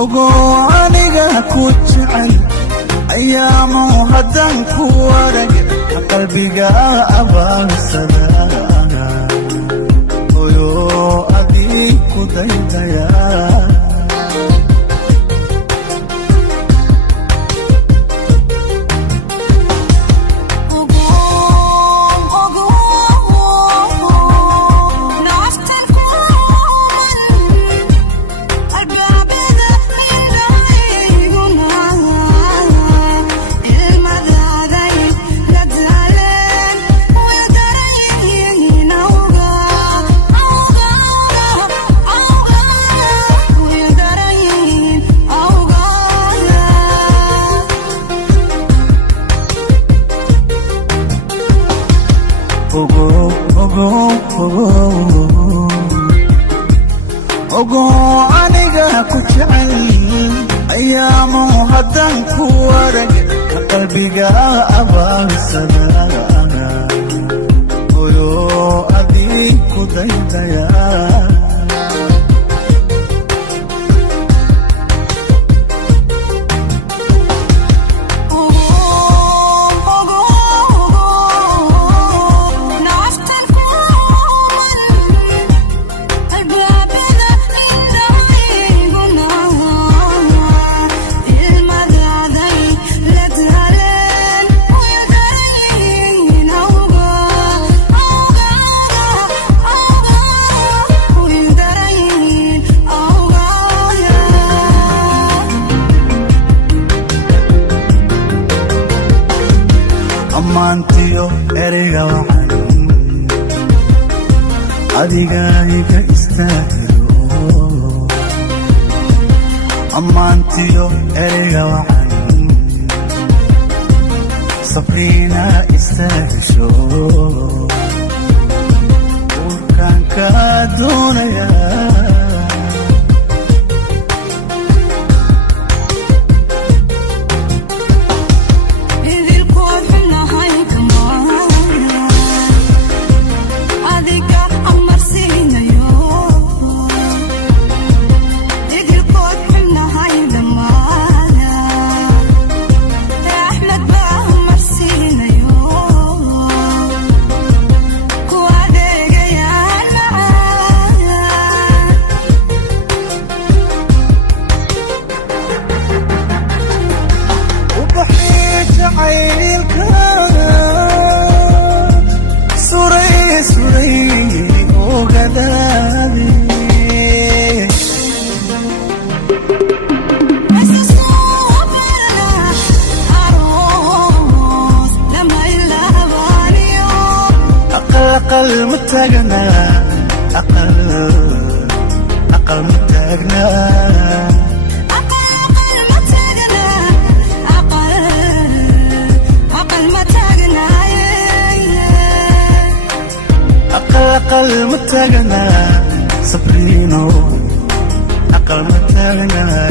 ogo aniga ku jecel ayaamu hadan ku warag qalbiga abaansada oyo adi ku daydaya ogo aniga ku jecel ayaamu hadan ku warag qalbiga abaansada oyo adi ku daydaya amantiyo ereyga waxaan adiga iga istaahilo amantiyo ereyga waxaan sabrina istaahisho urkan ka doonaya أقل متاجنا أقل متاجنا أقل متاجنا صبرينو أقل متاجنا